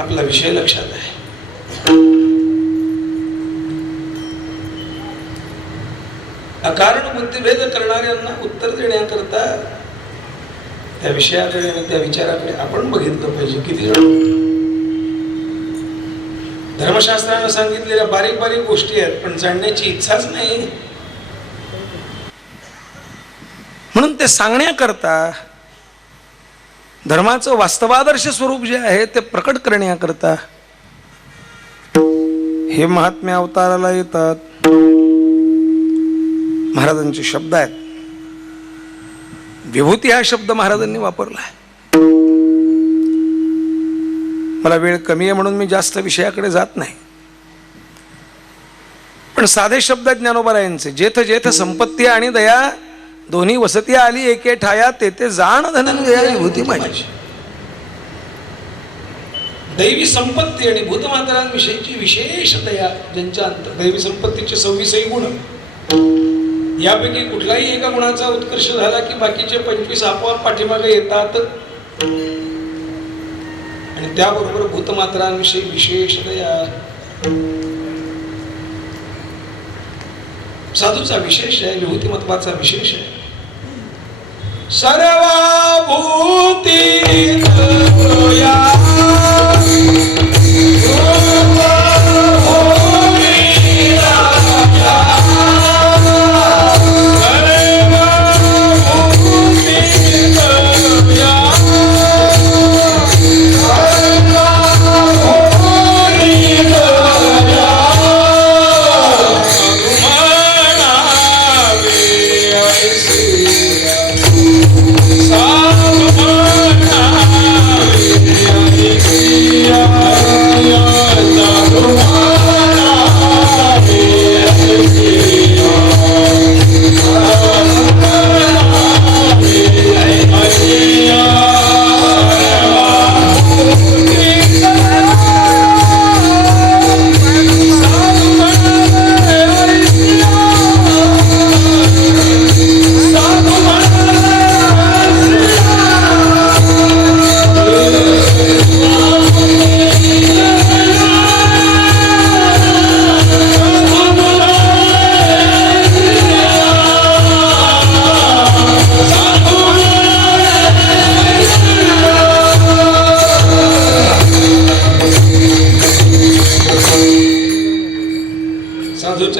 आपला विषय लक्षात आहे. अकारण बुद्धिभेद करणाऱ्यांना उत्तर देण्याकरता त्या विषयाकडे आणि त्या विचाराकडे आपण बघितलं पाहिजे. किती जण धर्मशास्त्रानं सांगितलेल्या बारीक बारीक गोष्टी आहेत पण जाणण्याची इच्छाच नाही. म्हणून ते सांगण्याकरता धर्माचं वास्तवादर्श स्वरूप जे आहे ते प्रकट करण्याकरता हे महात्म्य अवताराला येतात. महाराजांचे शब्द आहेत. विभूती हा शब्द महाराजांनी वापरला आहे. मला वेळ कमी आहे म्हणून मी जास्त विषयाकडे जात नाही, पण साधे शब्द ज्ञानोबरायांचे. जेथ जेथ संपत्ती आणि दया दोन्ही वसती आली एके ठाया तेथे जाण धनंजया विभूती माझी. दैवी संपत्ती आणि भूतमात्रांविषयीची विशेष दया ज्यांच्या अंतर. दैवी संपत्तीचे 26 गुण, यापैकी कुठलाही एका गुणाचा उत्कर्ष झाला की बाकीचे 25 आपोआप पाठीमागे येतात. आणि त्याबरोबर भूतमात्रांविषयी विशेष दया. साधूचा विशेष आहे, विभूतिमत्वाचा विशेष आहे. सर्व भूती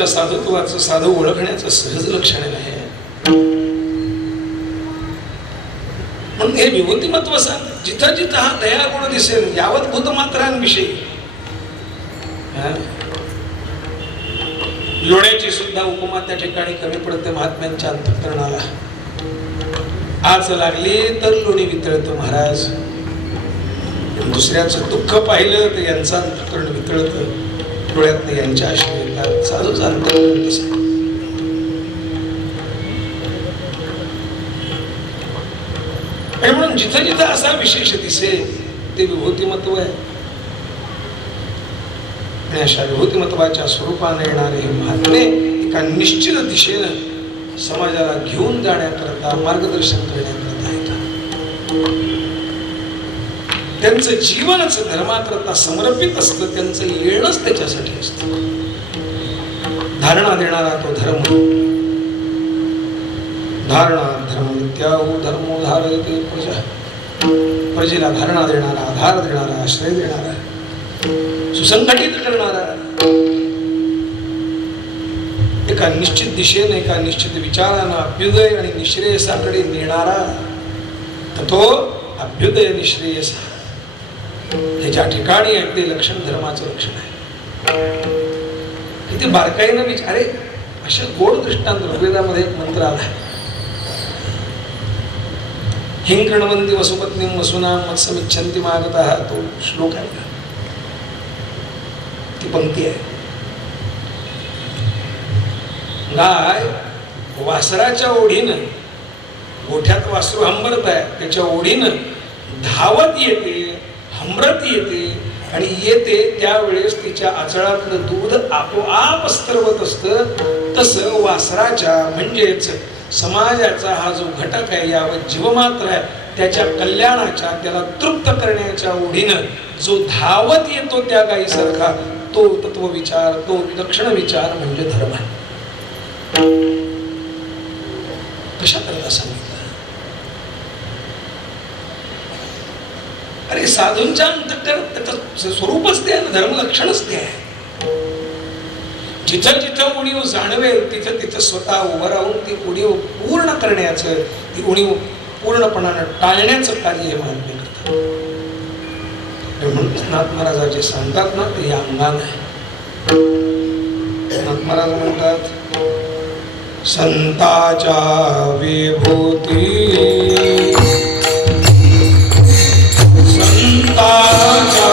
साधुत्वाचं साधू ओळखण्याचं सहज लक्षण आहे. म्हणून हे विभूतिमत्व सांग. जिथं जिथं हा दया गुण दिसेल यावत भूतमात्रांविषयी. लोण्याची सुद्धा उपमा त्या ठिकाणी कमी पडते महात्म्यांच्या अंतःकरणाला. आज लागली तर लोणी वितळत महाराज. दुसऱ्याचं दुःख पाहिलं तर यांचं अंतःकरण वितळत. डोळ्यात यांच्या आशय येतात. साधूच अंतःकरण दिसत. आणि म्हणून जिथं जिथं असा विशेष दिसेल ते विभूतिमत्व आहे. आणि अशा विभूतिमत्वाच्या स्वरूपाने येणारे हे महात्मे एका निश्चित दिशेनं समाजाला घेऊन जाण्याकरता मार्गदर्शन करण्याकरता येतात. त्यांचं जीवनच धर्माकरता समर्पित असतं. त्यांचं येणंच त्याच्यासाठी असतं. धारणा देणारा तो धर्म. धारणा धर्म नित्याहू धर्मो धारयते प्रजा. प्रजेला धारणा देणारा, आधार देणारा, आश्रय देणारा, सुसंघटित करणारा, एका निश्चित दिशेने एका निश्चित विचारानं अभ्युदय आणि निश्रेयसाकडे नेणारा तो अभ्युदय निश्रेयस हे ज्या ठिकाणी आहे ते लक्षण धर्माचं लक्षण आहे. किती बारकाईनं विचारे. अशा गोड दृष्टांत ऋग्वेदामध्ये एक मंत्र आला. हिंकणवंती वसुपत्नी वसुना मत्समिच्छन्ति मागतः तो श्लोक आहे. ती पंक्ती आहे. गाय वासराच्या ओढीनं, गोठ्यात वासरू हंबरत आहे, त्याच्या ओढीनं धावत येते, हमरत येते आणि येते त्यावेळेस तिच्या आचळातलं दूध आपोआप स्तरवत असतं. तसं वासराच्या म्हणजेच समाजाचा हा जो घटक आहे, यावत जीवमात्र आहे, त्याच्या कल्याणाच्या, त्याला तृप्त करण्याच्या ओढीनं जो धावत येतो त्या गायीसारखा तो तत्वविचार, तो लक्षण विचार म्हणजे धर्म आहे. कशा करता सांगितलं? अरे साधूंच्या अंतःकरणात त्याचं स्वरूपच ते आहे, धर्म लक्षणच ते आहे. जिथं जिथं उणीव जाणवेल तिथं तिथं स्वतः उभं राहून ती उणीव पूर्ण करण्याचं, ती उणीव पूर्णपणानं टाळण्याचं कार्य हे महात्मे करतात. म्हणून नाथ महाराजाचे सांगतात ना ते अंगान आहे. नाथ महाराज म्हणतात संताच्या विभूती संताच्या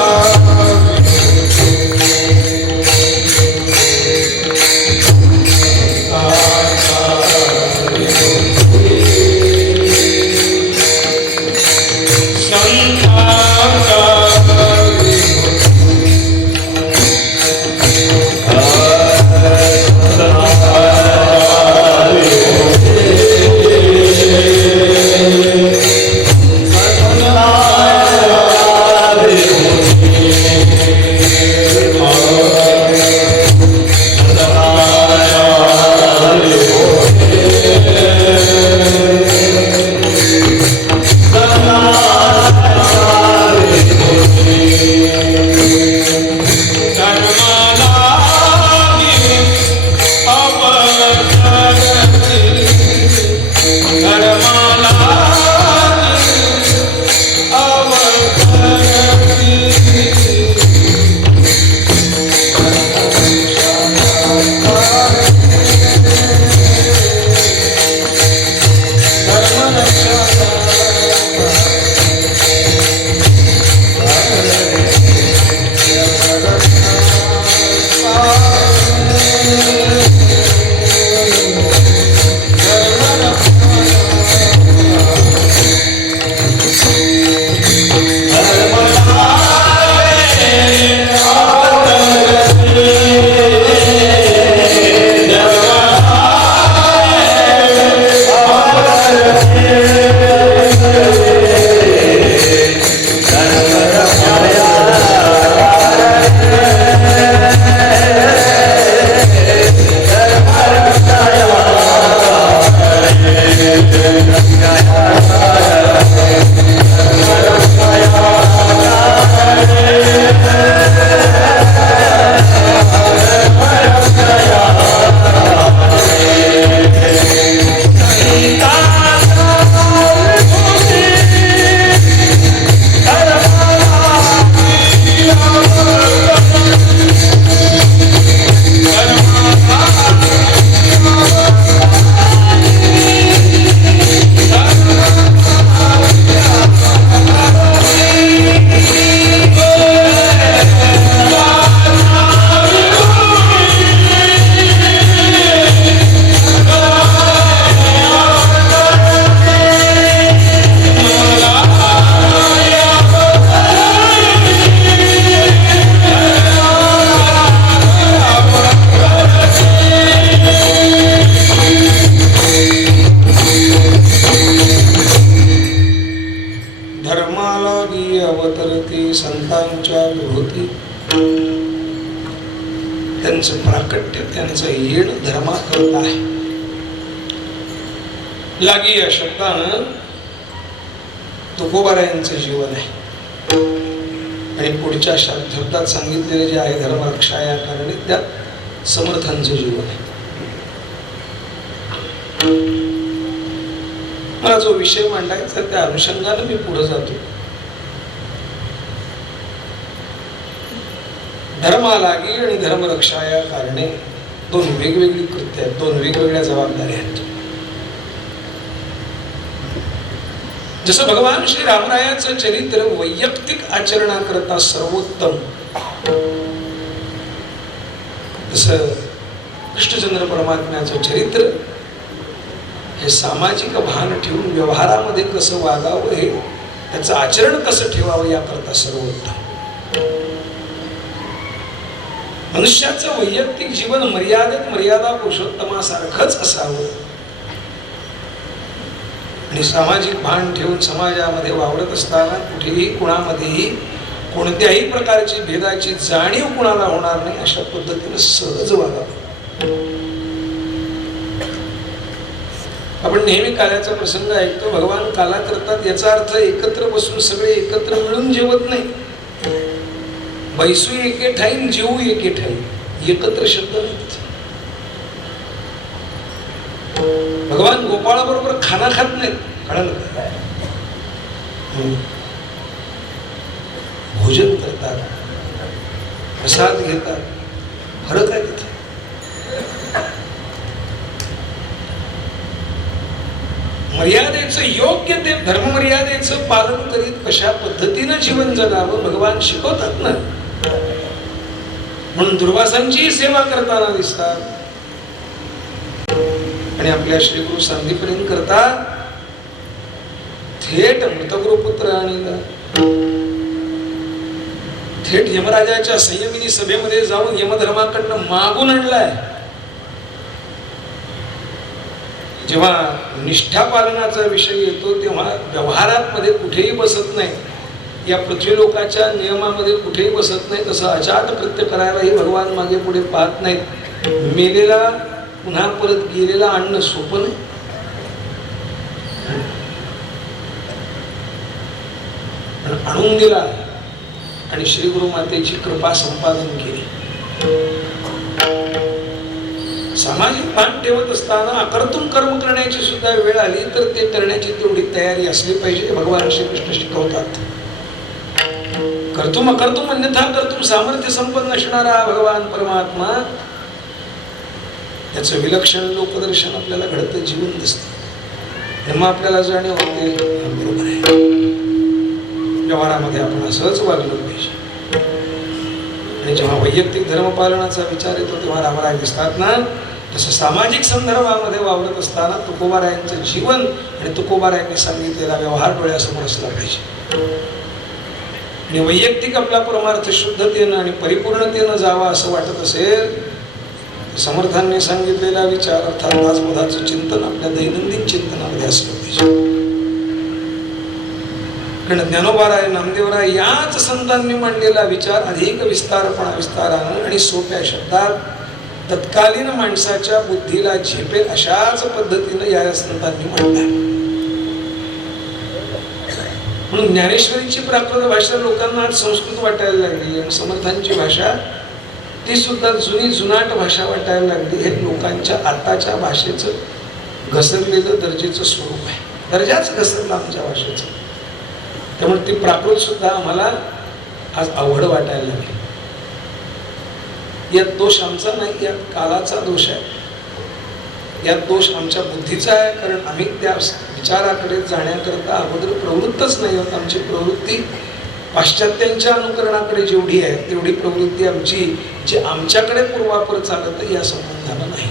संतांच्या विभूती त्यांचं प्राकट्य त्यांचं येण धर्माकरता आहे. लागी या शब्दानं तुकोबारायांचं जीवन आहे आणि पुढच्या शब्दात सांगितलेले जे आहे धर्मरक्षा या कारणे त्यात समर्थांचं जीवन आहे. मला जो विषय मांडायचा त्या अनुषंगाने मी पुढे जातो. धर्मालागी आणि धर्मरक्षा या कारणे दोन वेगवेगळी कृत्य आहेत, दोन वेगवेगळ्या जबाबदाऱ्या आहेत. जसं भगवान श्री रामरायाचं चरित्र वैयक्तिक आचरणाकरता सर्वोत्तम, तसं कृष्णचंद्र परमात्म्याचं चरित्र हे सामाजिक भान ठेवून व्यवहारामध्ये कसं वागावं, हे त्याचं आचरण कसं ठेवावं याकरता सर्वोत्तम. मनुष्याचं वैयक्तिक जीवन मर्यादेत मर्यादा पुरुषोत्तमासारखंच असावं आणि सामाजिक भान ठेवून समाजामध्ये वावरत असताना कुठेही कुणामध्येही कोणत्याही प्रकारची भेदाची जाणीव कुणाला होणार नाही अशा पद्धतीने सहज वागावं. आपण नेहमी काल्याचा प्रसंग ऐकतो, भगवान काला करतात याचा अर्थ एकत्र बसून सगळे एकत्र मिळून जेवत नाही. बैसू एके ठाई जेवू एके ठाई, एकत्र शब्द नाहीत. भगवान गोपाळा बरोबर खाना खात नाहीत, कळलं का? भोजन करतात, प्रसाद घेतात, फरक आहे तिथे. मर्यादेचं योग्य ते धर्ममर्यादेचं पालन करीत कशा पद्धतीनं जीवन जगावं भगवान शिकवतात ना. म्हणून दुर्वासांची सेवा करताना दिसतात आणि आपल्या श्री गुरु संदीपन करता थेट मृतगुरुपुत्र आणला, थेट यमराजाच्या संयमिनी सभेमध्ये जाऊन यमधर्माकडनं मागून आणलाय. जेव्हा निष्ठा पालनाचा विषय येतो तेव्हा व्यवहारात मध्ये कुठेही बसत नाही, या पृथ्वीलोकाच्या नियमामध्ये कुठेही बसत नाही. तसं अजात कृत्य करायलाही भगवान मागे पुढे पाहत नाहीत. मेलेला पुन्हा परत गेलेला आणणं सोपं नाही. पण आणून दिला आणि श्री गुरु मातेची कृपा संपादन केली. सामाजिक भान ठेवत असताना अकर्तुम कर्म करण्याची सुद्धा वेळ आली तर ते करण्याची तेवढी तयारी असली पाहिजे. भगवान श्रीकृष्ण शिकवतात. कर्तुम अकर्तुम अन्यथा कर्तुम सामर्थ्य संपन्न असणारा भगवान परमात्मा, त्याचं विलक्षण लोकदर्शन आपल्याला घडतं, जीवन दिसतं. तेव्हा आपल्याला जाणीव होते बरोबर आहे, व्यवहारामध्ये आपण असंच वागलं पाहिजे. आणि जेव्हा वैयक्तिक धर्मपालनाचा विचार येतो तेव्हा रामराय दिसतात ना. तसं सामाजिक संदर्भामध्ये वावरत असताना तुकोबारायांचं जीवन आणि तुकोबारायांनी सांगितलेला व्यवहार डोळ्यासमोर असला पाहिजे. आणि वैयक्तिक आपला परमार्थ शुद्धतेनं आणि परिपूर्णतेनं जावा असं वाटत असेल, समर्थांनी सांगितलेला विचार अर्थात दासबोधाचं चिंतन आपल्या दैनंदिन चिंतनामध्ये असलं पाहिजे. कारण ज्ञानोबाराय नामदेवराय याच संतांनी मांडलेला विचार अधिक विस्तारानं आणि सोप्या शब्दात तत्कालीन माणसाच्या बुद्धीला झेपेल अशाच पद्धतीनं या संतांनी मांडला. म्हणून ज्ञानेश्वरीची प्राकृत भाषा लोकांना आज संस्कृत वाटायला लागली आणि समर्थांची भाषा ती सुद्धा जुनाट भाषा वाटायला लागली. हे लोकांच्या आताच्या भाषेचं घसरलेलं दर्जेचं स्वरूप आहे. दर्जाच घसरला आमच्या भाषेचं. त्यामुळे ती प्राकृत सुद्धा आम्हाला आज अवघड वाटायला लागली. यात दोष आमचा नाही, यात कालाचा दोष आहे. यात दोष आमच्या बुद्धीचा आहे. कारण आम्ही त्या विचाराकडे जाण्याकरता अगोदर प्रवृत्तच नाही होत. आमची प्रवृत्ती पाश्चात्यांच्या अनुकरणाकडे जेवढी आहे तेवढी प्रवृत्ती आमची जी आमच्याकडे पूर्वापर चालत या संबंधाला नाही.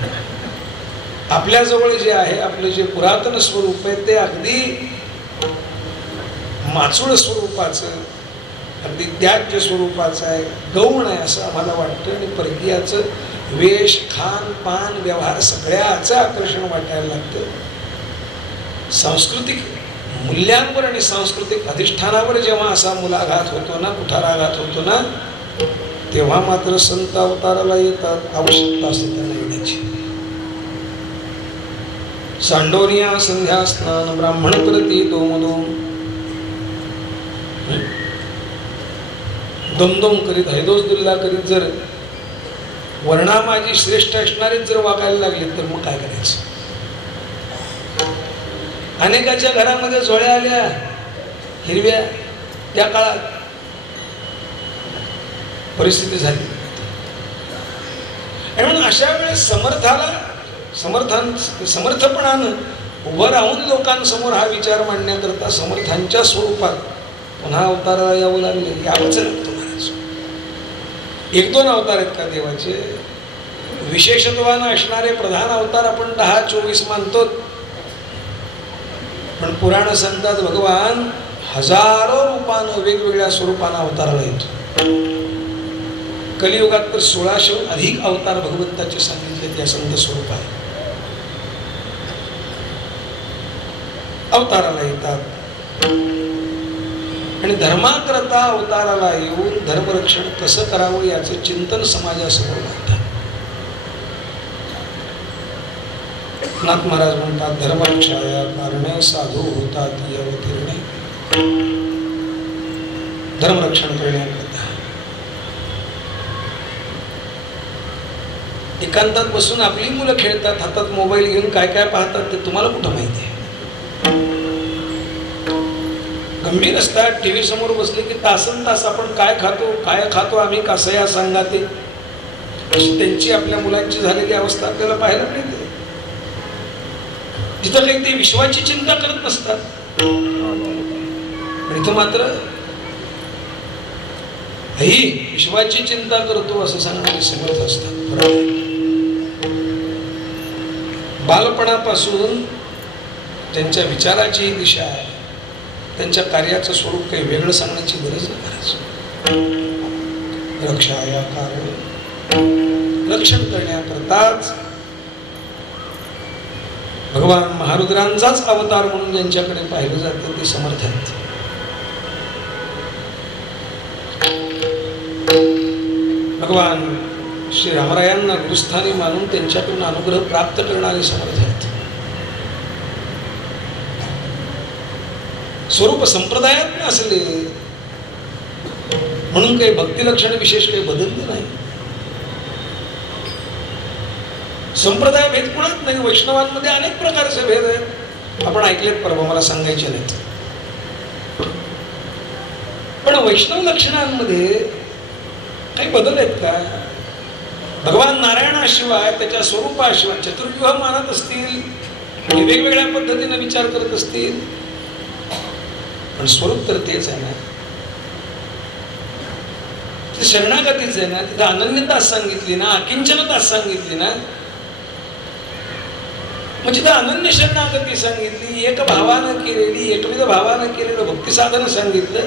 आपल्याजवळ जे आहे आपलं जे पुरातन स्वरूप आहे ते अगदी माचूळ स्वरूपाचं, अगदी त्याज्य स्वरूपाचं आहे, गौण आहे असं आम्हाला वाटतं. आणि परकीयाचं वेश, खान, पान, व्यवहार सगळ्याचं आकर्षण वाटायला लागतं. सांस्कृतिक मूल्यांवर आणि सांस्कृतिक अधिष्ठानावर जेव्हा असा मुलाघात होतो ना, कुठाराघात होतो ना, तेव्हा मात्र संत अवताराला येतात. आवश्यकता असते त्यांना येण्याची. सांडोनिया संध्या स्नान ब्राह्मण करती दोमदोम, दमदम करीत हैदोस दुल्ला करीत जर वर्णामाजी श्रेष्ठ असणारेच जर वागायला लागले तर मग काय करायचं. अनेकाच्या घरामध्ये झोळ्या आल्या हिरव्या, त्या काळात परिस्थिती झाली. आणि म्हणून अशा वेळेस समर्थपणानं उभं राहून लोकांसमोर हा विचार मांडण्याकरता समर्थांच्या स्वरूपात पुन्हा अवताराला यावं लागले. यावंच लागतं महाराज. 1-2 अवतार आहेत का देवाचे? विशेषत्वानं असणारे प्रधान अवतार आपण 10-24 मानतो. पण पुराण सांगतात भगवान हजारो रूपानं वेगवेगळ्या स्वरूपानं अवताराला येतो. कलियुगात तर 1600 अधिक अवतार भगवंताचे सांगितले त्या संत स्वरूपात अवताराला येतात. आणि धर्माकरता अवताराला येऊन धर्मरक्षण कसं करावं याचं चिंतन समाजासमोर मांडतात. नाथ महाराज म्हणतात, धर्मरक्षाया कारणे साधू होतात अवतीर्णे. धर्मरक्षण करण्याकरता एकांतात बसून आपली मुलं खेळतात, हातात मोबाईल घेऊन काय काय पाहतात ते तुम्हाला कुठं माहिती आहे. गंभीर असतात, टीव्ही समोर बसले की तासन तास आपण काय खातो आम्ही कसया सांगाते, अशी त्यांची आपल्या मुलांची झालेली अवस्था आपल्याला पाहायला मिळते. तिथं काही ते विश्वाची चिंता करत नसतात, इथं मात्र ही विश्वाची चिंता करतो असं सांगणारे समर्थ असतात. बालपणापासून त्यांच्या विचाराची दिशा आहे, त्यांच्या कार्याचं स्वरूप काही वेगळं सांगण्याची गरज नाही. रक्षा या कारण रक्षण करण्याकरताच भगवान महारुद्रांचाच अवतार म्हणून ज्यांच्याकडे पाहिलं जातं ते समर्थ आहेत. भगवान श्री रामरायांना गुरुस्थानी मानून त्यांच्याकडून अनुग्रह प्राप्त करणारे समर्थ आहेत. स्वरूप संप्रदायात असले म्हणून काही भक्ती लक्षण विशेष काही बदलले नाही. संप्रदाय भेद कुणाच नाही. वैष्णवांमध्ये अनेक प्रकारचे भेद आहेत, आपण ऐकलेत परवा, मला सांगायचे नाहीत. पण वैष्णव लक्षणांमध्ये काही बदल आहेत का? भगवान नारायणाशिवाय, त्याच्या स्वरूपाशिवाय चतुर्व्यूह मानत असतील, वेगवेगळ्या पद्धतीने विचार करत असतील, पण स्वरूप तर तेच आहे ना. ते शरणागतीच आहे ना, तिथं अनन्यता सांगितली ना, अकिंचनता सांगितली ना, म्हणजे तिथं अनन्य शरणागती सांगितली, एक भावानं केलेली, एकविध भावानं केलेलं भक्ती साधन सांगितलं.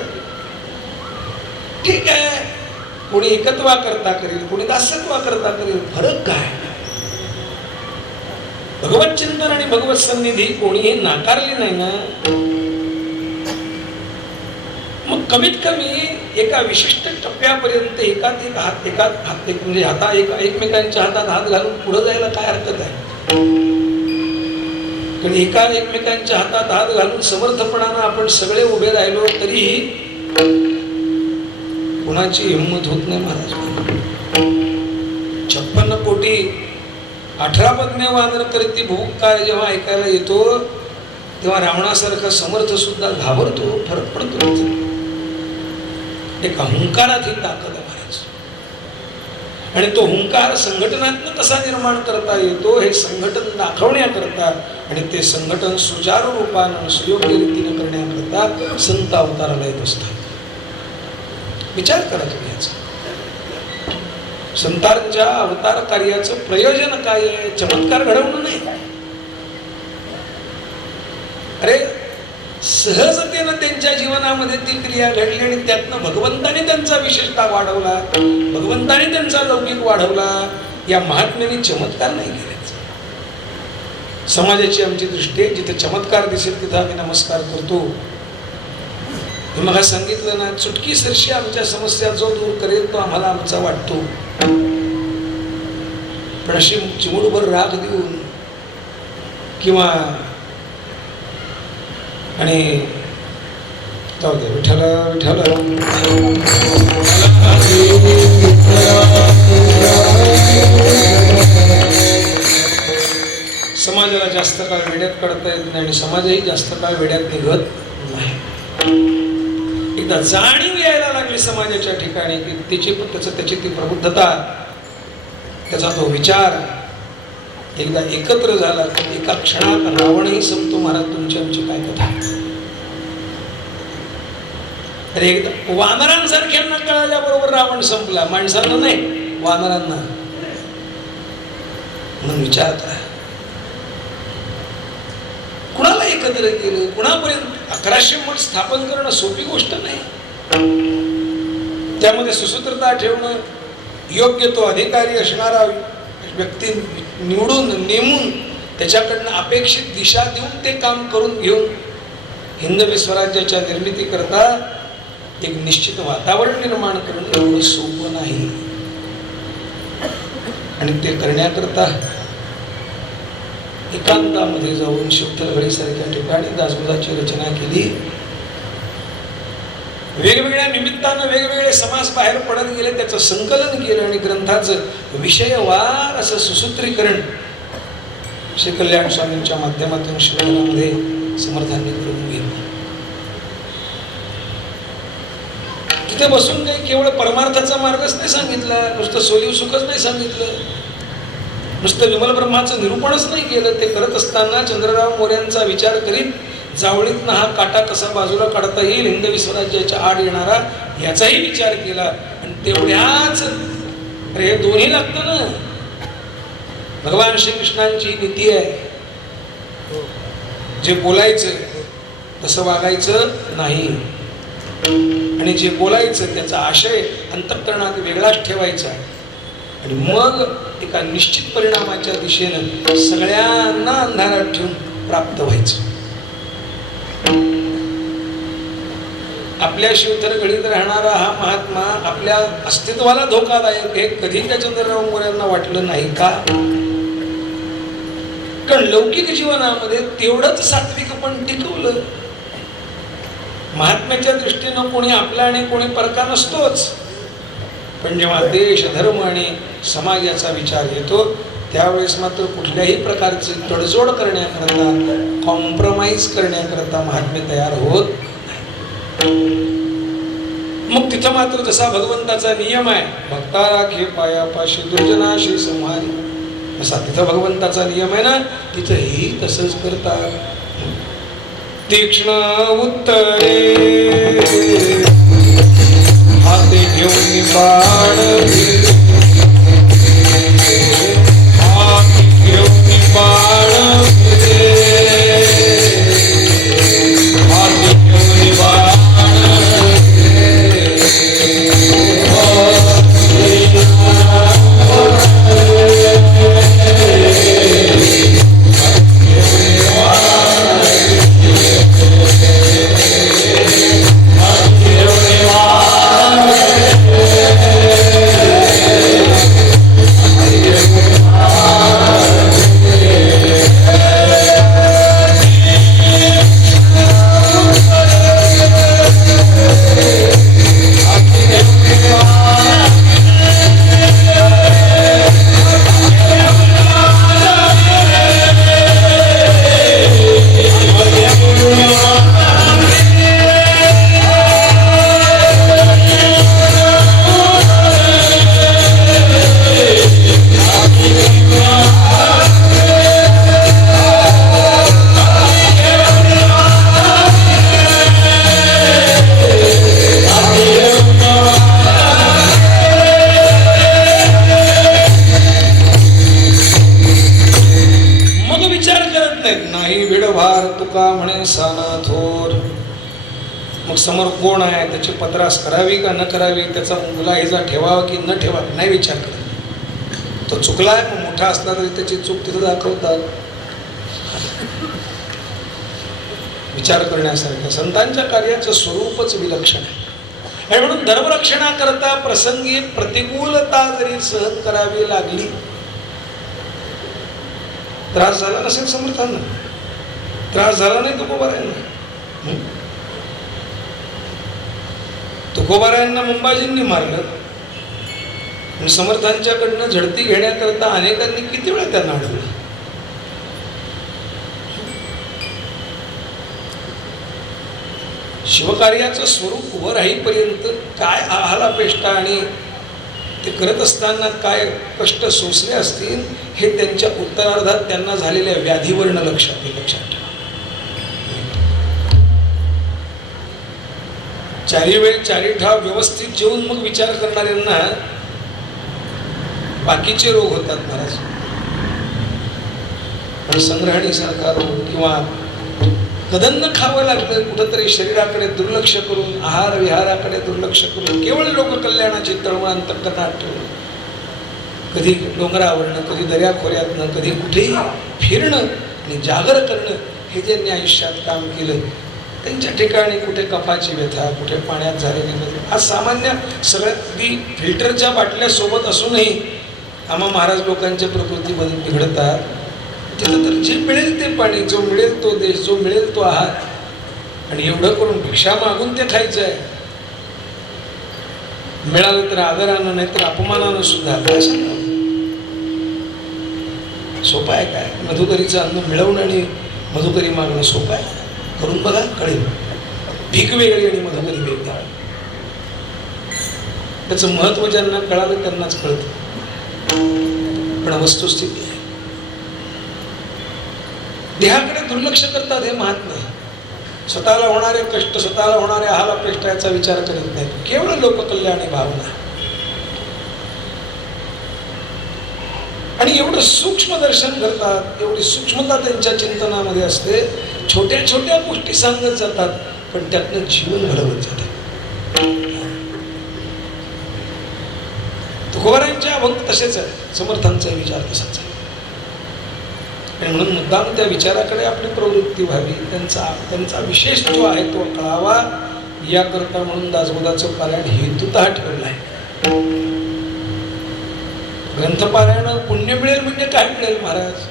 ठीक आहे, कोणी एकत्वा करता करेल, कोणी दासत्वा करता करेल, फरक काय? भगवत चिंतन आणि भगवत सन्निधी कोणीही नाकारली नाही ना. मग कमीत कमी एका विशिष्ट टप्प्यापर्यंत एकात हात म्हणजे एकमेकांच्या हातात हात घालून पुढे जायला काय हरकत आहे? पण एकमेकांच्या हातात हात घालून समर्थपणानं आपण सगळे उभे राहिलो तरी कुणाची हिंमत होत नाही. महाराज 56 कोटी 18 पद्मे वानर करती भूक काय जेव्हा ऐकायला येतो तेव्हा रावणासारखा समर्थ सुद्धा घाबरतो, फरक पडतो. एक हुंकारात ही ताकद आहे महाराज. आणि तो हुंकार संघटनात्मक कसा निर्माण करता येतो हे संघटन दाखवण्याकरता आणि ते संघटन सुचारू रूपानं सुयोग्य रीतीने करण्याकरता संत अवताराला येत असतात. विचार करा तुम्ही याचा. संतांच्या अवतार कार्याचं प्रयोजन काय आहे? चमत्कार घडवणं नाही. अरे सहजतेनं त्यांच्या जीवनामध्ये ती क्रिया घडली आणि त्यातनं भगवंताने त्यांचा विशेषता वाढवला, भगवंताने त्यांचा लौकिक वाढवला. या महात्म्याने चमत्कार नाही केले. समाजाची आमची दृष्टी आहे, जिथे चमत्कार दिसेल तिथं आम्ही नमस्कार करतो. मी मग सांगितलं ना, चुटकी सरशी आमच्या समस्या जो दूर करेल तो आम्हाला आमचा वाटतो. पण अशी चिमुडभर राग देऊन किंवा आणि जाऊ दे विठ्ठल विठ्ठल समाजाला जास्त काळ वेड्यात काढता येत नाही आणि समाजही जास्त काळ वेड्यात निघत नाही. एकदा जाणीव यायला लागली समाजाच्या ठिकाणी की त्याची ती प्रबुद्धता, त्याचा तो विचार एकदा एकत्र झाला की एका क्षणात रावणही संपतो. महाराज तुमची आमची काय कथा. अरे एकदा वानरांसारख्यांना कळाल्याबरोबर रावण संपला, माणसांना नाही, वानरांना. म्हणून विचार करा, कुणाला एकत्र केलं, कुणापर्यंत 1100 मठ स्थापन करणं सोपी गोष्ट नाही. त्यामध्ये सुसूत्रता ठेवणं, योग्य तो अधिकारी असणारा व्यक्ती निवडून नेमून त्याच्याकडनं अपेक्षित दिशा देऊन ते काम करून घेऊन हिंदवी स्वराज्याच्या निर्मिती करता एक निश्चित वातावरण निर्माण करणं एवढं सोपं नाही. आणि ते करण्याकरता एकांतामध्ये जाऊन शिवथलगडीसारख्या ठिकाणी दासबोधाची रचना केली. वेगवेगळ्या निमित्तानं वेगवेगळे समास बाहेर पडत गेले, त्याचं संकलन केलं आणि ग्रंथाचं विषयवार असं सुसूत्रीकरण श्री कल्याण स्वामींच्या माध्यमातून शिवधर्मामध्ये समर्थांनी करून घेतलं. तिथे बसून काही केवळ परमार्थाचा मार्गच नाही सांगितला, नुसतं सोलीव सुखच नाही सांगितलं, नुसतं विमल ब्रह्माचं निरूपणच नाही केलं. ते करत असताना चंद्रराव मोऱ्यांचा विचार करीत जावळीतनं हा काटा कसा बाजूला काढता येईल, हिंदवी स्वराज्याच्या आड येणारा, याचाही विचार केला. आणि तेवढ्याच हे दोन्ही लागतं ना. भगवान श्रीकृष्णांची नीती आहे, जे बोलायचं तसं वागायचं नाही, आणि जे बोलायचं त्याचा आशय अंतःकरणात वेगळाच ठेवायचा, आणि मग एका निश्चित परिणामाच्या दिशेनं सगळ्यांना अंधारात ठेवून प्राप्त व्हायचं. आपल्या शिवथलगडीत राहणारा हा महात्मा आपल्या अस्तित्वाला धोकादायक हे कधी त्या चंद्रराव मोऱ्यांना वाटलं नाही का? कारण लौकिक जीवनामध्ये तेवढंच सात्विक पण टिकवलं. महात्म्याच्या दृष्टीनं कोणी आपला आणि कोणी परका नसतोच, पण जेव्हा देश धर्म आणि समाजाचा विचार येतो त्यावेळेस मात्र कुठल्याही प्रकारची तडजोड करण्याकरता, कॉम्प्रोमाइज करण्याकरता महात्मे तयार होत नाही. मग तिथं मात्र जसा भगवंताचा नियम आहे, भक्ता राखे पायापाशी दुर्जनाशी संहारी, तसा तिथं भगवंताचा नियम आहे ना, तिथंही तसंच करतात. तीक्ष्ण उत्तरे हाते घेऊन बाण, हाती घेऊन बाण, हाती घेऊन बाण, मग समोर कोण आहे, त्याची पत्रास करावी का न करावी, त्याचा मुलाहिजा ठेवावा की न ठेवा, नाही विचार करत. तो चुकलाय, मग मोठा असला तरी त्याची चूक तिथं दाखवतात. विचार करण्यासारखं संतांच्या कार्याचं स्वरूपच विलक्षण आहे. आणि म्हणून धर्मरक्षणाकरता प्रसंगी प्रतिकूलता जरी सहन करावी लागली, त्रास झाला नसेल समर्थांना, त्रास झाला नाही तुकोबारायांना. तुकोबारायांना मुंबाजींनी मारलं, आणि समर्थांच्याकडनं झडती घेण्याकरता अनेकांनी किती वेळा त्यांना अडवलं. शिवकार्याचं स्वरूप वर राहीपर्यंत काय आहालापेष्टा आणि ते करत असताना काय कष्ट सोसले असतील हे त्यांच्या उत्तरार्धात त्यांना झालेल्या व्याधीवरनं लक्षात ठेवा. चारी वेळ चारी ठाव व्यवस्थित जेवून मग विचार करणाऱ्यांना बाकीचे रोग होतात महाराज. पण संग्रहणीसारखा रोग किंवा कदन्न खावं लागतं, कुठंतरी शरीराकडे दुर्लक्ष करून, आहार विहाराकडे दुर्लक्ष करून, केवळ लोक कल्याणाची तळमळ अंतःकरणात ठेवून, कधी डोंगरावरनं, कधी दर्याखोऱ्यातनं, कधी कुठेही फिरणं आणि जागर करणं, हे ज्यांनी आयुष्यात काम केलं त्यांच्या ठिकाणी कुठे कफाची व्यथा, कुठे पाण्यात झालेली बदल. आज सामान्य सगळ्या फिल्टरच्या बाटल्या सोबत असूनही आम्हा महाराज लोकांच्या प्रकृती बिघडतात. तिथं तर जे मिळेल ते पाणी, जो मिळेल तो देश, जो मिळेल तो आहार, आणि एवढं करून भिक्षा मागून ते खायचं आहे. मिळालं तर आदरानं, नाही तर अपमानानं सुद्धा. काय सांगा, सोपं आहे काय? मधुकरीचं अन्न मिळवणं आणि मधुकरी मागणं सोपं आहे? करून बघा, कळेल. भीक वेगळी आणि मधुकरी वेगळी. त्याचं महत्व ज्यांना कळालं त्यांनाच कळतं. पण वस्तुस्थिती आहे, देहाकडे दुर्लक्ष करतात. हे महात्मा स्वतःला होणारे कष्ट, स्वतःला होणारे हाल अपेष्टा याचा विचार करीत नाहीत. केवळ लोककल्याणी भावना. आणि एवढं सूक्ष्म दर्शन करतात, एवढी सूक्ष्मता त्यांच्या चिंतनामध्ये असते. छोट्या छोट्या गोष्टी सांगत जातात, पण त्यातनं जीवन घडवत जातात. तुकोबारांच्या अभंग तसेच आहे, समर्थांचा विचार तसाच आहे. आणि म्हणून मुद्दाम त्या विचाराकडे आपली प्रवृत्ती व्हावी, त्यांचा विशेष जो आहे तो कळावा, याकरता म्हणून दासबोधाचं पारायण हेतुतः ठेवलं आहे. ग्रंथपारायण पुण्य मिळेल म्हणजे काय मिळेल महाराज?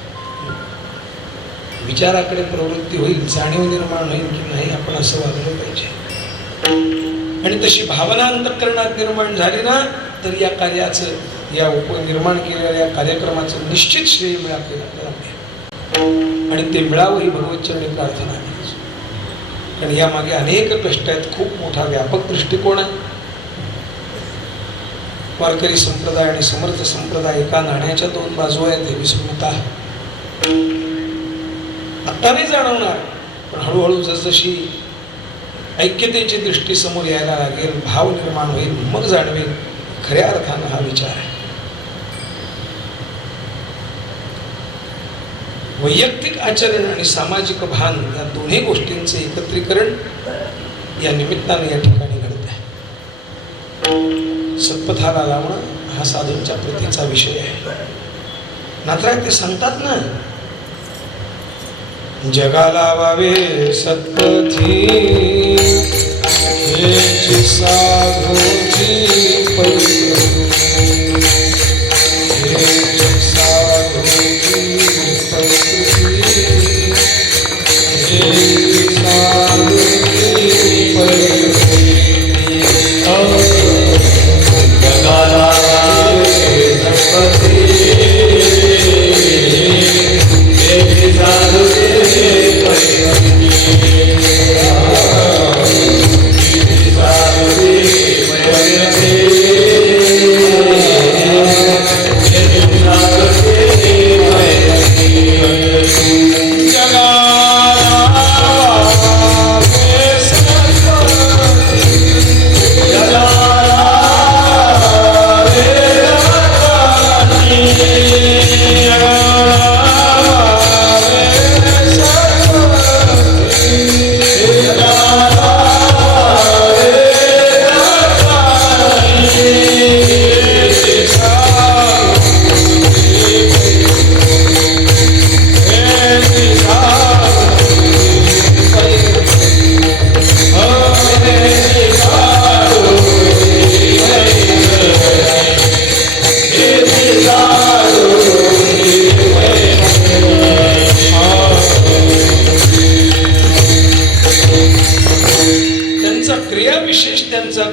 विचाराकडे प्रवृत्ती होईल, जाणीव निर्माण होईल की नाही आपण असं वागलं पाहिजे. आणि तशी भावना अंतःकरणात निर्माण झाली ना, तर या कार्याचं, या निर्माण केलेल्या या कार्यक्रमाचं निश्चित श्रेय मिळालं आपल्याला. आणि ते मिळावं ही भगवतचरणी प्रार्थना आहे. कारण यामागे अनेक कष्ट आहेत, खूप मोठा व्यापक दृष्टिकोन आहे. वारकरी संप्रदाय आणि समर्थ संप्रदाय एका नाण्याच्या दोन बाजू आहेत, हे विसरू नका. आत्ता नाही जाणवणार, पण हळूहळू जसजशी ऐक्यतेची दृष्टी समोर यायला लागेल, भाव निर्माण होईल, मग जाणवेल खऱ्या अर्थानं हा विचार आहे. वैयक्तिक आचरण आणि सामाजिक भान या दोन्ही गोष्टींचे एकत्रीकरण या निमित्ताने या ठिकाणी घडत आहे. सत्पथाला लावणं हा साधूंच्या प्रतीचा विषय आहे. नात्राय ते सांगतात ना, जगाला वावे सत्पथी हेची साधूची पैकी, हेची साधूची पैकी, हेची साधूची पैकी. जगाला वावे सत्पथी हेची साधूची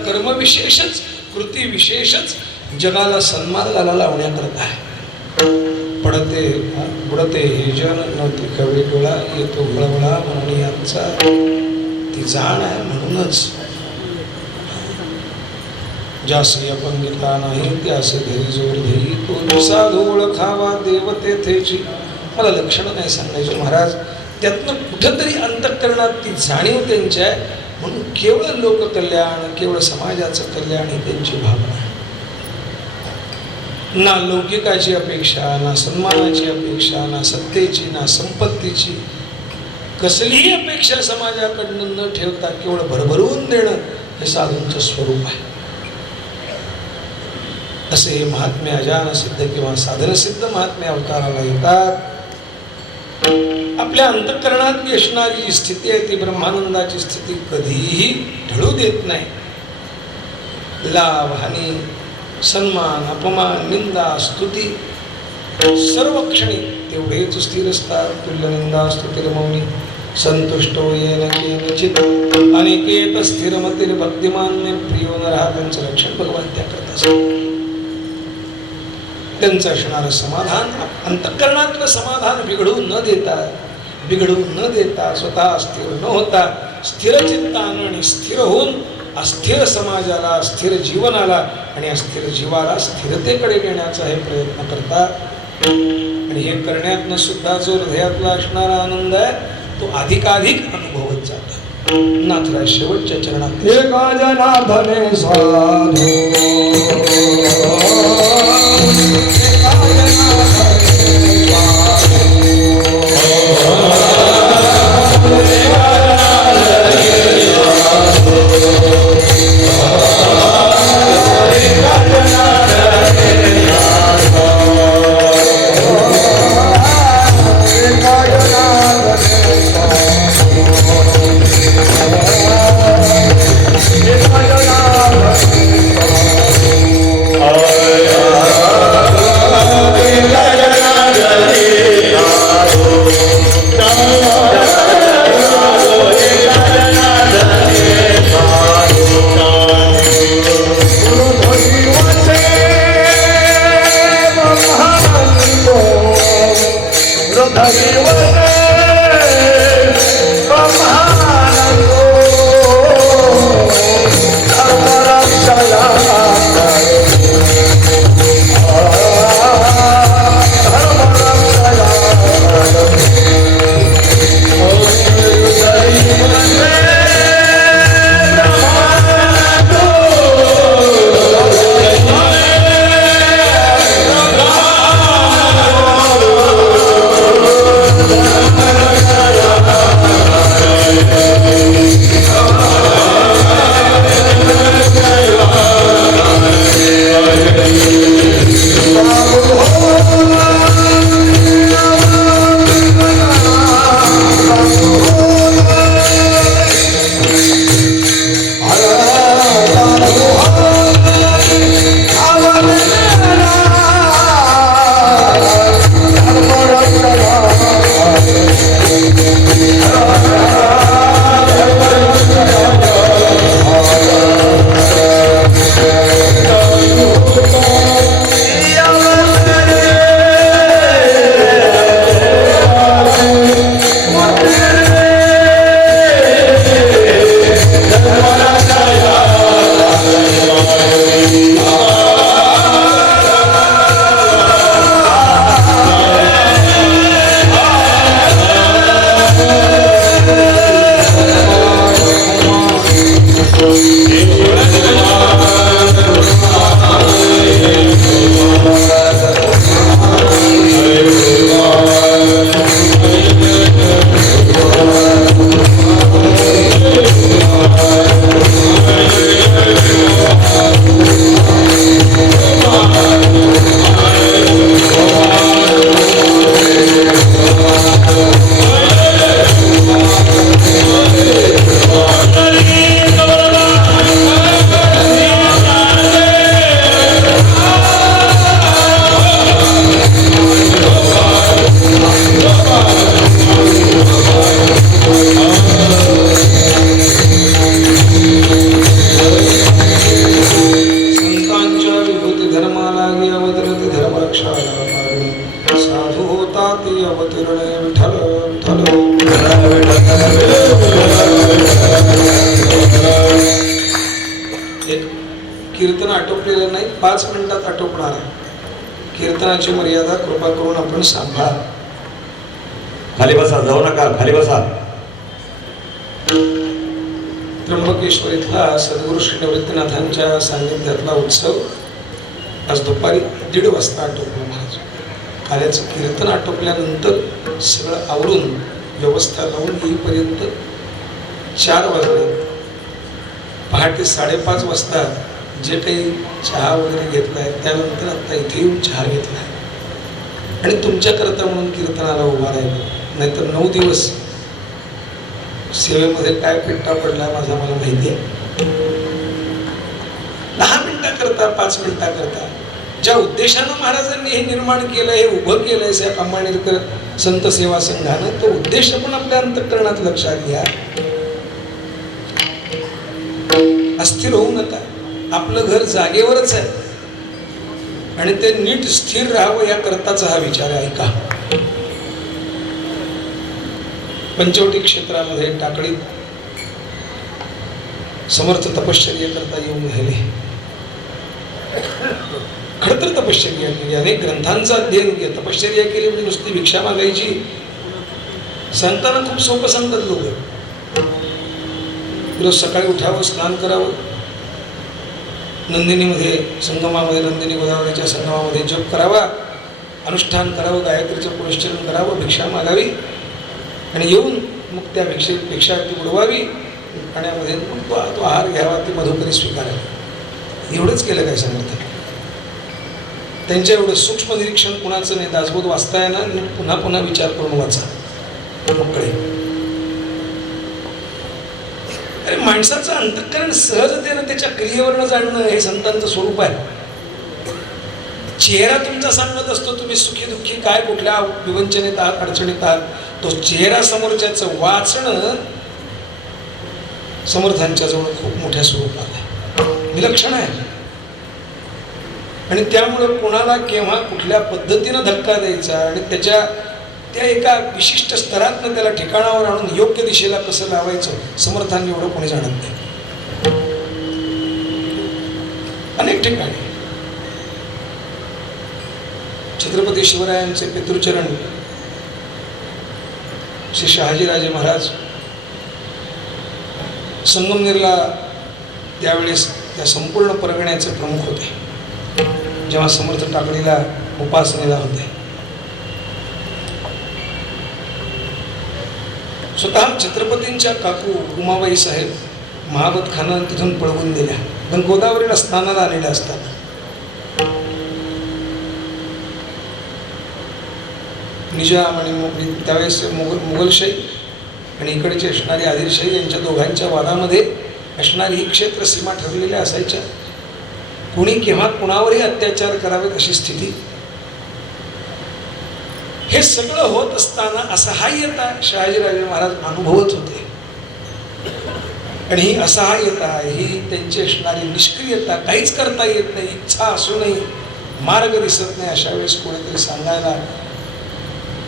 कर्मविशेषच, कृती विशेषच जगाला सन्मानाला लावण्याकरता आहे. पडते बुडते हे जन नव्हते कवळे डोळा, येतो बळवळा म्हणून यांचा ती जाण आहे. म्हणूनच ज्यासी अपंगिता नाही त्यास धरी जोर धरी, तो साधू ओळखावा देवतेथेची. मला लक्षणं नाही सांगायची महाराज, त्यातनं कुठंतरी अंतःकरणात ती जाणीव त्यांची आहे. म्हणून केवळ लोककल्याण, केवळ समाजाचं कल्याण ही त्यांची भावना आहे. ना लौकिकाची अपेक्षा, ना सन्मानाची अपेक्षा, ना सत्तेची, ना संपत्तीची, कसलीही अपेक्षा समाजाकडनं न ठेवता केवळ भरभरून देणं हे साधूंचं स्वरूप आहे. असे हे महात्मे अजान सिद्ध किंवा साधन सिद्ध महात्मे अवताराला येतात. आपल्या अंतःकरणात असणारी जी स्थिती आहे ती ब्रह्मानंदाची स्थिती कधीही ढळू देत नाही. लाभ हानी, सन्मान अपमान, निंदा स्तुती सर्व क्षणी तेवढेच स्थिर असतात. तुल्य निंदा स्तुतिर्मौनी संतुष्टो येन केनचित अनिकेत स्थिरमतीर भक्तिमान्य प्रियो नरहा. त्यांचं रक्षण भगवान त्या करत असतात. त्यांचं असणारं समाधान, अंतःकरणातलं समाधान बिघडू न देता स्वतः स्थिर न होता स्थिर चित्तानं आणि स्थिर होऊन अस्थिर समाजाला, स्थिर जीवनाला आणि अस्थिर जीवाला स्थिरतेकडे नेण्याचा हे प्रयत्न करतात. आणि हे करण्यातनं सुद्धा जो हृदयातला असणारा आनंद आहे तो अधिकाधिक अनुभवत जातो. नाथराज शेवटच्या चरणात एका जनार्दने साधू कीर्तन आटोपलेलं नाही, 5 मिनिटात आटोपणार आहे. कीर्तनाची मर्यादा कृपा करून आपण सांभाळा. खाली बसा, जाऊ नका, खाली बसा. त्र्यंबकेश्वर सद्गुरू श्री निवृत्तीनाथांच्या सान्निध्यातला उत्सव आज दुपारी 1:30 वाजता आटोपला. महाराज काल्याचं कीर्तन आटोपल्यानंतर सगळं आवरून व्यवस्था लावून येईपर्यंत 4 वाजले. पहाटे 5:30 वाजता जे काही चहा वगैरे घेतला आहे त्यानंतर आता इथे येऊन चहा घेतला आहे आणि तुमच्याकरता म्हणून कीर्तनाला उभा राहिलो. नाहीतर 9 दिवस सेवेमध्ये काय पिट्टा पडला माझा मला माहिती आहे. 10 मिनिटाकरता 5 मिनिटाकरता ज्या उद्देशानं महाराजांनी हे निर्माण केलं, हे उभं केलंय साहेब अंबाणेरकर संत सेवा संघानं, तो उद्देश पण आपल्या अंतःकरणात लक्षात घ्या. अस्थिर होऊ नका. आपलं घर जागेवरच आहे आणि ते नीट स्थिर राहावं या करताचा हा विचार आहे. ऐका, पंचवटी क्षेत्रामध्ये टाकडीत समर्थ तपश्चर्या करता येऊन राहिले. खडतर तपश्चर्या केली, अनेक ग्रंथांचा अध्ययन केलं. तपश्चर्या केली म्हणजे नुसती भिक्षा मागायची. संतांना खूप सोपं सांगतात लोक. रोज सकाळी उठावं, स्नान करावं, नंदिनीमध्ये संगमामध्ये, नंदिनी गोदावरीच्या संगमामध्ये जप करावा, अनुष्ठान करावं, गायत्रीचं पुनश्चरण करावं, भिक्षा मागावी आणि येऊन मग त्या भिक्षा ती बुडवावी पाण्यामध्ये, मग तो आहार घ्यावा, ती मधुकरी स्वीकारावी. एवढंच केलं काय समर्थ. त्यांच्या एवढं सूक्ष्म निरीक्षण कुणाचं नाही. दासबोध वाचता येणार, पुन्हा पुन्हा विचार करून वाचा. मोकळे. अरे माणसाचं अंतःकरण सहजतेनं त्याच्या क्रियेवरनं जाणणं हे संतांचं स्वरूप आहे. चेहरा तुमचा सांगत असतो तुम्ही सुखी दुःखी काय कुठल्या विवंचनेत आहात, अडचणीत आहात. तो चेहरा समोरच्याचं वाचणं समर्थांच्या जवळ खूप मोठ्या स्वरूपात आहे, विलक्षण आहे. आणि त्यामुळं कोणाला केव्हा कुठल्या पद्धतीनं धक्का द्यायचा आणि त्याच्या त्या एका विशिष्ट स्तरातनं त्याला ठिकाणावर आणून योग्य दिशेला कसं लावायचं समर्थांनी एवढं कोणी जाणत नाही. अनेक ठिकाणी छत्रपती शिवरायांचे पितृचरण श्री शहाजीराजे महाराज संगमनेरला त्यावेळेस त्या संपूर्ण परगण्याचे प्रमुख होते. जेव्हा समर्थ टाकडीला उपासनेला होते, स्वतः छत्रपतींच्या काकू उमाबाई साहेब महाबत खानानं तिथून पळवून दिल्या. पण गोदावरीला स्नानाला आलेल्या असतात. निजाम आणि त्यावेळेस मुघलशाही आणि इकडची असणारी आदिलशाही यांच्या दोघांच्या वादामध्ये असणारी ही क्षेत्र सीमा ठरलेल्या असायच्या. कुणी केव्हा कुणावरही अत्याचार करावेत अशी स्थिती. हे सगळं होत असताना असहाय्यता शहाजीराजे महाराज अनुभवत होते. आणि ही असहाय्यता, ही त्यांची असणारी निष्क्रियता, काहीच करता येत नाही, इच्छा असूनही मार्ग दिसत नाही, अशा वेळेस कोणीतरी सांगायला,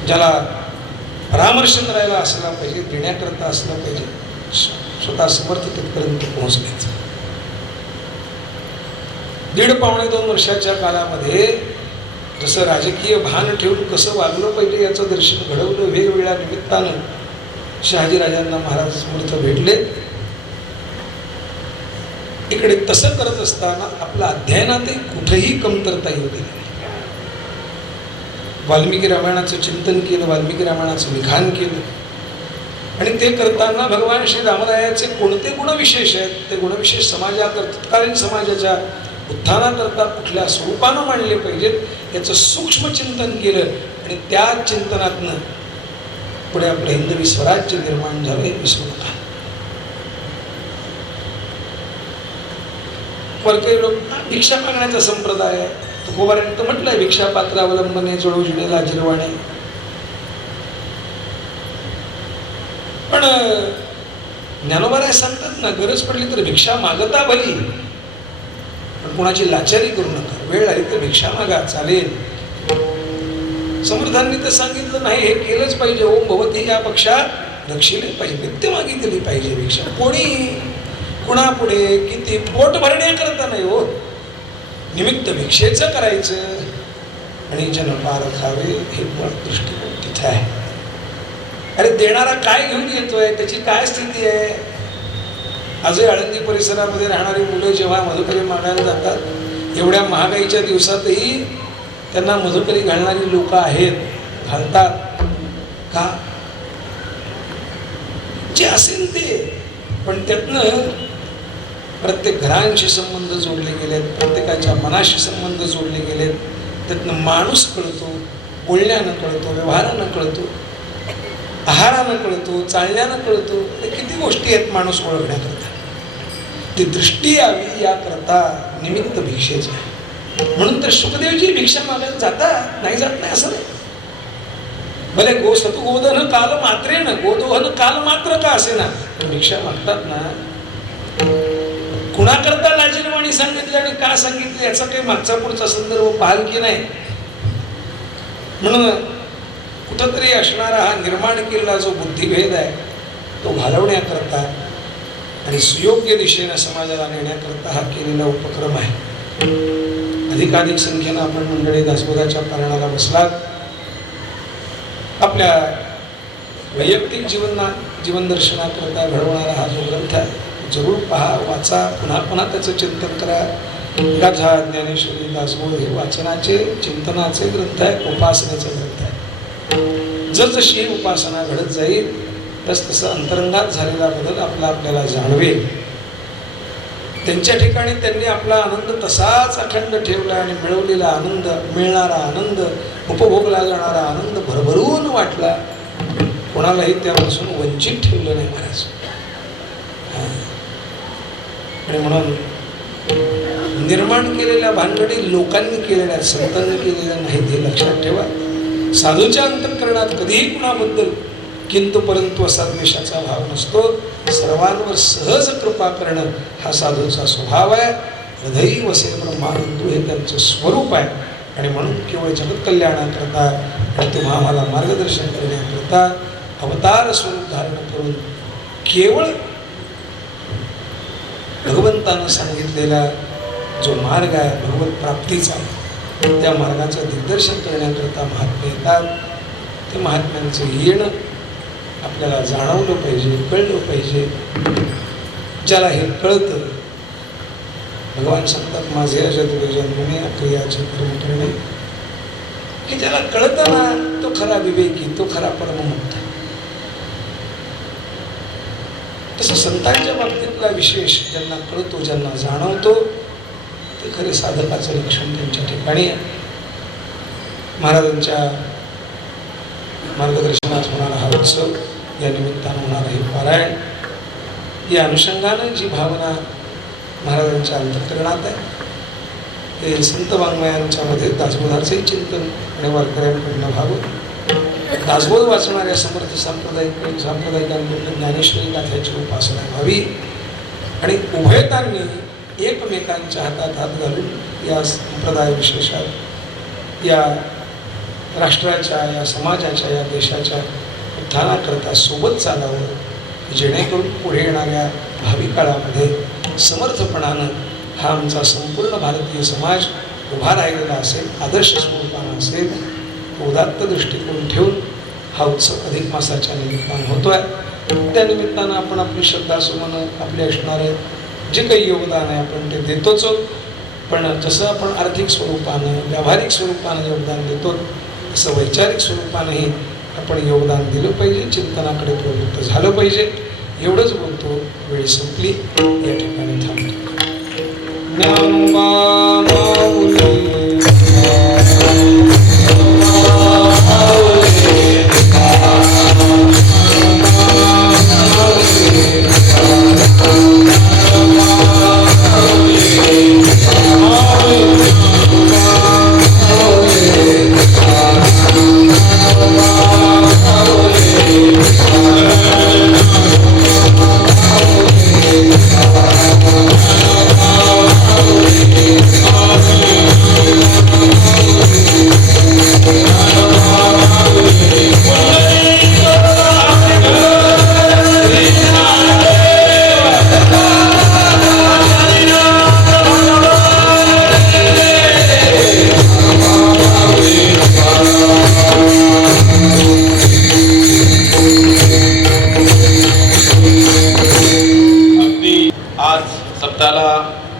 ज्याला परामर्श करायला असला पाहिजे, देण्याकरता असलं पाहिजे, स्वतः समर्थ तिथपर्यंत पोहोचण्याचं. 1.5-2 वर्षाच्या कालामध्ये जसं राजकीय भान ठेवून कसं वागलं पाहिजे याचं दर्शन घडवलं. वेगवेगळ्या निमित्तानं शहाजीराजांना महाराज समर्थ भेटले. इकडे तसं करत असताना आपल्या अध्ययनातही कुठेही कमतरता येऊ दिली नाही. वाल्मिकी रामायणाचं चिंतन केलं, वाल्मिकी रामायणाचं लिखाण केलं. आणि ते करताना भगवान श्री रामरायाचे कोणते गुणविशेष आहेत, ते गुणविशेष समाजाकरता, तत्कालीन समाजाच्या उत्थानाकरता कुठल्या स्वरूपानं मांडले पाहिजेत याचं सूक्ष्म चिंतन केलं. आणि त्या चिंतनातनं पुढे आपलं हिंदवी स्वराज्य निर्माण झालं, हे विसरू नका. काही लोक भिक्षा मागण्याचा संप्रदाय आहे. तुकोबारांनी तर म्हटलंय, भिक्षा पात्र अवलंबने जळू जिणेला जिरवाणे. पण ज्ञानोबाराय सांगतात ना, गरज पडली तर भिक्षा मागता भली, पण कोणाची लाचारी करू नका. वेळ आली तर भिक्षा मागा, चालेल. समर्थांनी तर सांगितलं नाही, हे केलंच पाहिजे. ओम भवती या पक्षा रक्षिले पाहिजे, नित्य मागितली पाहिजे भिक्षा. कोणी कुणापुढे किती पोट भरण्याकरता नाही हो, निमित्त भिक्षेचं करायचं आणि जनपार खावे, हे मुळ दृष्टिकोन तिथे आहे. अरे देणारा काय घेऊन येतोय, त्याची काय स्थिती आहे. आजही आळंदी परिसरामध्ये राहणारी मुलं जेव्हा मधुकरी मागायला जातात, एवढ्या महागाईच्या दिवसातही त्यांना मधुकरी घालणारी लोक आहेत, घालतात. का? जे असेल ते. पण त्यातनं प्रत्येक घरांशी संबंध जोडले गेलेत, प्रत्येकाच्या मनाशी संबंध जोडले गेलेत. त्यातनं माणूस कळतो, बोलण्यानं कळतो, व्यवहारानं कळतो. आहारानं कळतो, चालण्यानं कळतो. हे किती गोष्टी आहेत माणूस ओळखण्याकरता. ती दृष्टी यावी याकरता निमित्त भिक्षेचे आहे. म्हणून तर सुखदेवजी भिक्षा मागायला जातात, नाही जात नाही असं नाही. भले गोधन काल मात्रेन, गोदोहन काल मात्र का असे ना, भिक्षा मागतात ना. कुणाकरता लाजीरवाणी सांगितली आणि का सांगितली याचा काही मागचा पुढचा संदर्भ पाहाल की नाही. म्हणून कुठंतरी असणारा हा निर्माण केलेला जो बुद्धिभेद आहे तो घालवण्याकरता आणि सुयोग्य दिशेने समाजाला नेण्याकरता हा केलेला उपक्रम आहे. अधिकाधिक संख्येनं आपण मंडळी दासबोधाच्या पारणाला बसलात. आपल्या वैयक्तिक जीवन दर्शनाकरता घडवणारा हा जो ग्रंथ आहे जरूर पहा, वाचा, पुन्हा पुन्हा त्याचं चिंतन करा. गाथा ज्ञानेश्वरी दासबोध हे वाचनाचे चिंतनाचे ग्रंथ आहे, उपासनेचे ग्रंथ आहे. जसजशी ही उपासना घडत जाईल तसतसं अंतरंगात झालेला बदल आपल्याला जाणवेल. त्यांच्या ठिकाणी त्यांनी आपला आनंद तसाच अखंड ठेवला आणि मिळवलेला आनंद, मिळणारा आनंद, उपभोगला जाणारा आनंद भरभरून वाटला. कोणालाही त्यापासून वंचित ठेवलं नाही महाराज. आणि म्हणून निर्माण केलेल्या भानगडी लोकांनी केलेल्या, संतांनी केलेल्या नाहीत हे लक्षात ठेवा. साधूच्या अंतःकरणात कधीही कुणाबद्दल किंतु परंतु असा द्वेषाचा भाव नसतो. सर्वांवर सहज कृपा करणं हा साधूचा स्वभाव आहे. हृदयी वसे ब्रह्मानंदू हे त्यांचं स्वरूप आहे. आणि म्हणून केवळ जगत कल्याणाकरता आणि तुम्हा आम्हाला मार्गदर्शन करण्याकरता अवतार स्वरूप धारण करून केवळ भगवंतानं सांगितलेला जो मार्ग आहे भगवत प्राप्तीचा, त्या मार्गाचं दिग्दर्शन करण्याकरता महात्मे येतात. ते महात्म्यांचं येणं आपल्याला जाणवलं पाहिजे, कळलं पाहिजे. ज्याला हे कळतं, भगवान सांगतात माझे अजत जन्मने क्रियाचे कर्म करणे, हे ज्याला कळतं ना तो खरा विवेकी, तो खरा परममुक्त. तसं संतांच्या बाबतीतला विशेष ज्यांना कळतो, ज्यांना जाणवतो, ते खरे साधकाचं लक्षण त्यांच्या ठिकाणी आहे. महाराजांच्या मार्गदर्शनात होणारा हा उत्सव, या निमित्तानं होणारा हे पारायण, या अनुषंगानं जी भावना महाराजांच्या अंतःकरणात आहे ते संत वाङ्मयांच्या मध्ये दासबोधाचंही चिंतन आणि वारकऱ्यांकडनं व्हावं. दासबोध वाचणाऱ्या समर्थ सांप्रदायिकांकडून ज्ञानेश्वरी गाथ्याची उपासना व्हावी आणि उभयतांनी एकमेकांच्या हातात हात घालून या संप्रदाय विशेषात, या राष्ट्राच्या, या समाजाच्या, या देशाच्या उत्थानाकरता सोबत चालावं, जेणेकरून पुढे येणाऱ्या भावी काळामध्ये समर्थपणानं हा आमचा संपूर्ण भारतीय समाज उभा राहिलेला असेल, आदर्श स्वरूपानं असेल. उदात्त दृष्टिकोन ठेवून हा उत्सव अधिक मासाच्या निमित्तानं होतोय. त्या निमित्तानं आपण आपली श्रद्धासुमनं, आपले असणारे जे काही योगदान आहे आपण ते देतोच. पण जसं आपण आर्थिक स्वरूपानं, व्यावहारिक स्वरूपानं योगदान देतो तसं वैचारिक स्वरूपानंही आपण योगदान दिलं पाहिजे, चिंतनाकडे प्रवृत्त झालं पाहिजे. एवढंच बोलतो, वेळ संपली, या ठिकाणी थांबतो. ज्ञानोबा माऊली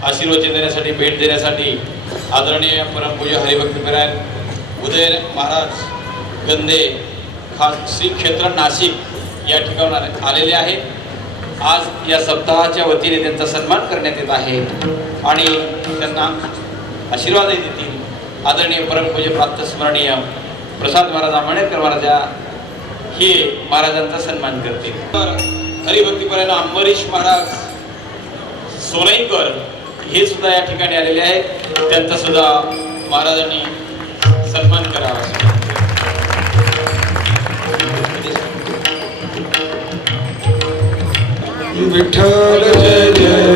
आशीर्वचन देण्यासाठी, भेट देण्यासाठी आदरणीय परमपूज्य हरिभक्तपरायण उदय महाराज गंदे खास श्री क्षेत्र नाशिक या ठिकाणी आलेले आहेत. आज या सप्ताहाच्या वतीने त्यांचा सन्मान करण्यात येत आहे आणि त्यांना आशीर्वादही देतील आदरणीय परमपूज्य प्राप्त स्मरणीय प्रसाद महाराज आंबेडकर महाराज हे महाराजांचा सन्मान करतील. तर हरिभक्तीपरायण अंबरीश महाराज सोनईकर हे सुद्धा या ठिकाणी आलेले आहेत. त्यांचा सुद्धा महाराजांनी सन्मान करावा. विठ्ठल जय जय